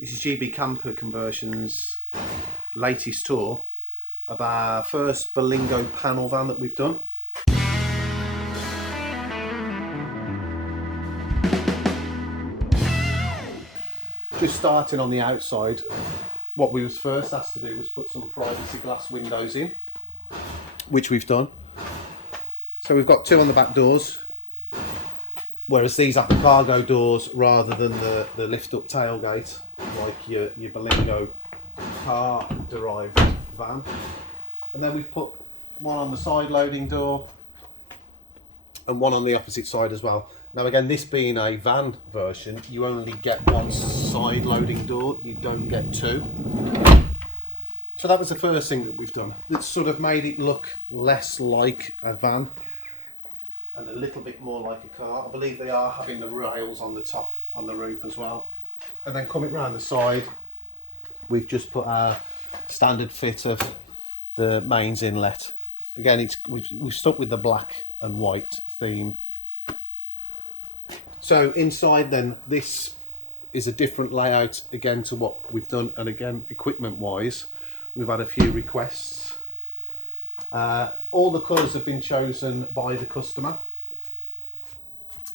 This is GB Camper Conversion's latest tour of our first Berlingo panel van that we've done. Just starting on the outside, what we was first asked to do was put some privacy glass windows in, which we've done. So we've got two on the back doors, whereas these are the cargo doors rather than the lift-up tailgate, like your Berlingo car-derived van. And then we've put one on the side loading door and one on the opposite side as well. Now again, this being a van version, you only get one side loading door, you don't get two. So that was the first thing that we've done. It's sort of made it look less like a van and a little bit more like a car. I believe they are having the rails on the top, on the roof as well. And then coming round the side, we've just put our standard fit of the mains inlet. Again, we've stuck with the black and white theme. So inside then, this is a different layout again to what we've done, and again, equipment wise, we've had a few requests. All the colours have been chosen by the customer,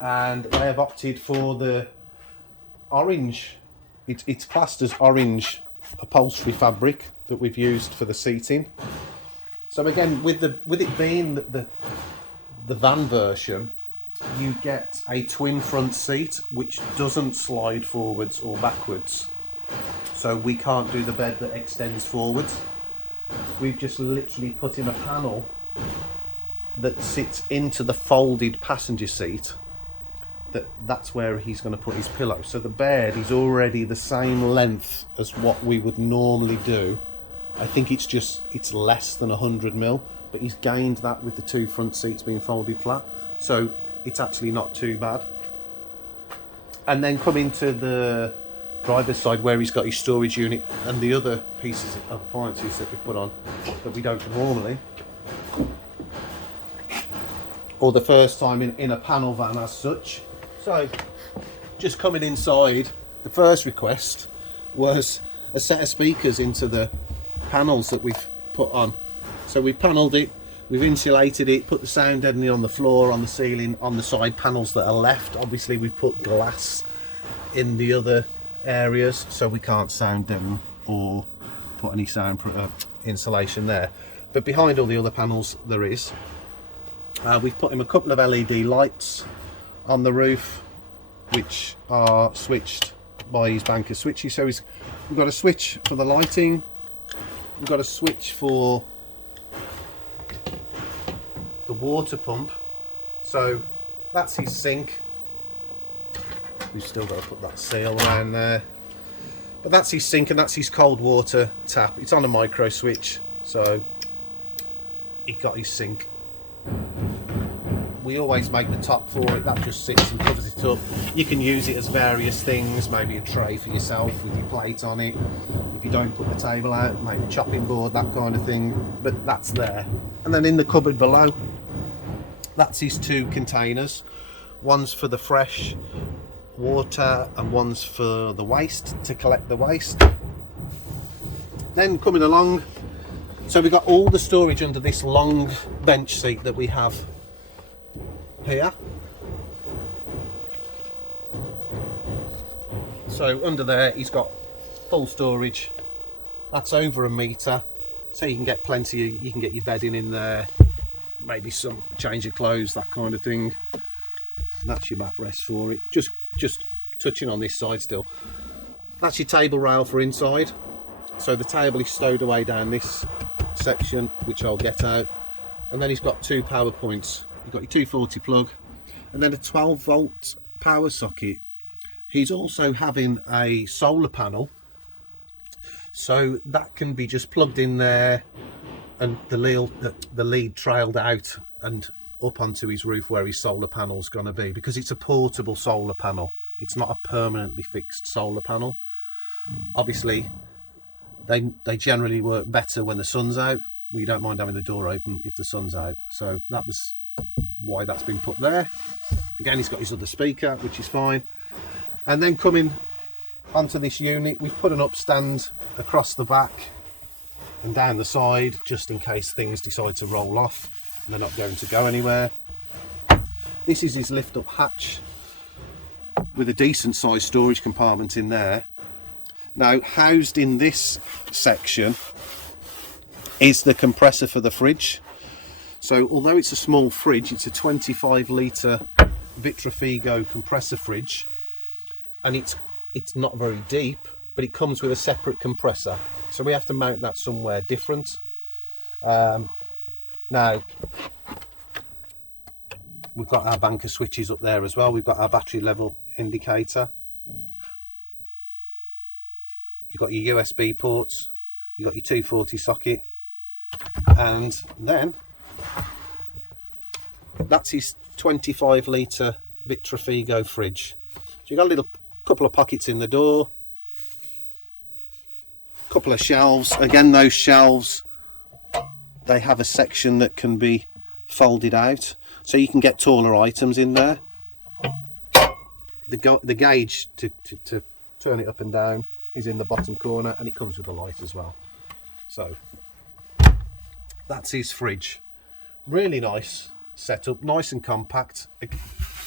and they have opted for the orange. It's classed as orange upholstery fabric that we've used for the seating. So again, with it being the van version, you get a twin front seat which doesn't slide forwards or backwards. So we can't do the bed that extends forwards. We've just literally put in a panel that sits into the folded passenger seat. That's where he's going to put his pillow. So the bed is already the same length as what we would normally do. I think it's less than 100mm, but he's gained that with the two front seats being folded flat. So it's actually not too bad. And then coming to the driver's side where he's got his storage unit and the other pieces of appliances that we put on that we don't normally, or the first time in a panel van as such. So just coming inside, the first request was a set of speakers into the panels that we've put on. So we've panelled it, we've insulated it, put the sound deadening on the floor, on the ceiling, on the side panels that are left. Obviously we've put glass in the other areas so we can't sound deaden or put any sound insulation there. But behind all the other panels there is. We've put him a couple of LED lights on the roof which are switched by his banker switches. So we've got a switch for the lighting, we've got a switch for the water pump, so that's his sink. We've still got to put that seal around there, but that's his sink and that's his cold water tap. It's on a micro switch, so he got his sink. We always make the top for it, that just sits and covers it up. You can use it as various things, maybe a tray for yourself with your plate on it. If you don't put the table out, maybe a chopping board, that kind of thing, but that's there. And then in the cupboard below, that's his two containers. One's for the fresh water and one's for the waste, to collect the waste. Then coming along, so we've got all the storage under this long bench seat that we have here. So under there he's got full storage. That's over a metre, so you can get plenty of, you can get your bedding in there, maybe some change of clothes, that kind of thing. And that's your backrest for it. Just touching on this side still, that's your table rail for inside. So the table is stowed away down this section, which I'll get out. And then he's got two power points. You've got your 240 plug and then a 12-volt power socket. He's also having a solar panel, so that can be just plugged in there and the lead trailed out and up onto his roof where his solar panel's going to be, because it's a portable solar panel. It's not a permanently fixed solar panel. Obviously they generally work better when the sun's out. We don't mind having the door open if the sun's out, so that was why that's been put there. Again, he's got his other speaker, which is fine. And then coming onto this unit. We've put an upstand across the back and down the side, just in case things decide to roll off and they're not going to go anywhere. This is his lift up hatch with a decent sized storage compartment in there. Now, housed in this section is the compressor for the fridge. So although it's a small fridge, it's a 25 litre Vitrifigo compressor fridge, and it's not very deep, but it comes with a separate compressor, so we have to mount that somewhere different. Now we've got our banker switches up there as well. We've got our battery level indicator. You've got your USB ports, you've got your 240 socket, and then that's his 25 litre Vitrifigo fridge. So you've got a little couple of pockets in the door, couple of shelves. Again, those shelves, they have a section that can be folded out, so you can get taller items in there. The gauge to turn it up and down is in the bottom corner, and it comes with a light as well. So that's his fridge. Really nice setup, nice and compact.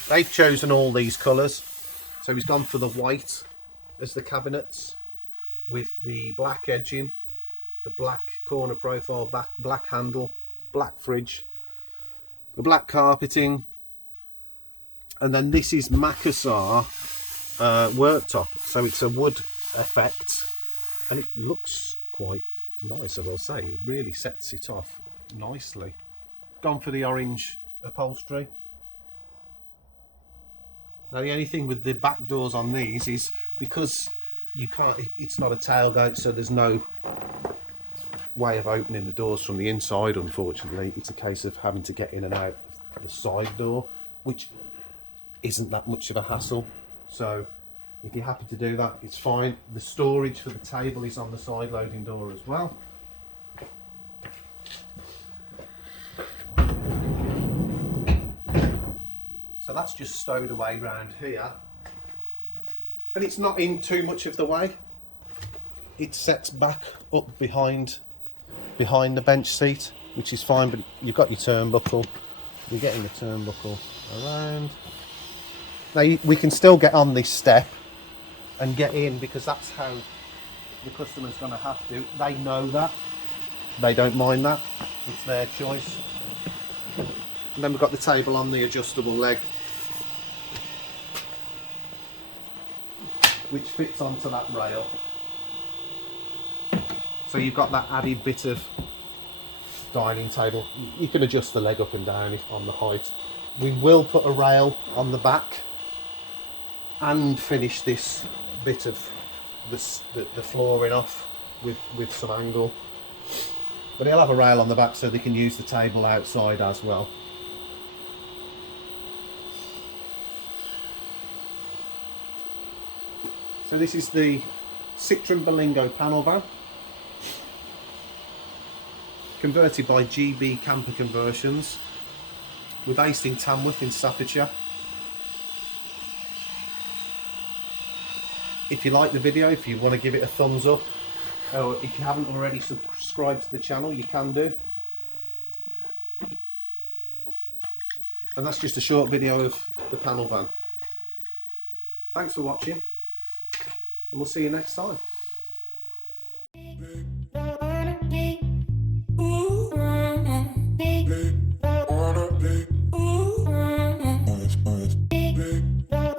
They've chosen all these colours, so he's gone for the white as the cabinets with the black edging, the black corner profile, black handle, black fridge, the black carpeting, and then this is Macassar worktop, so it's a wood effect, and it looks quite nice, I will say. It really sets it off nicely. Gone for the orange upholstery. Now the only thing with the back doors on these is because you can't, it's not a tailgate, so there's no way of opening the doors from the inside, unfortunately. It's a case of having to get in and out the side door, which isn't that much of a hassle. So if you're happy to do that, it's fine. The storage for the table is on the side loading door as well. So that's just stowed away round here, and it's not in too much of the way. It sets back up behind the bench seat, which is fine, but you've got your turnbuckle. You're getting the turnbuckle around. Now we can still get on this step and get in, because that's how the customer's going to have to. They know that. They don't mind that. It's their choice. And then we've got the table on the adjustable leg, which fits onto that rail. So you've got that added bit of dining table. You can adjust the leg up and down on the height. We will put a rail on the back and finish this bit of the flooring off with some angle. But he'll have a rail on the back so they can use the table outside as well. So this is the Citroen Berlingo Panel van, converted by GB Camper Conversions. We're based in Tamworth in Staffordshire. If you like the video, if you want to give it a thumbs up, or if you haven't already subscribed to the channel, you can do. And that's just a short video of the panel van. Thanks for watching, and we'll see you next time. Big,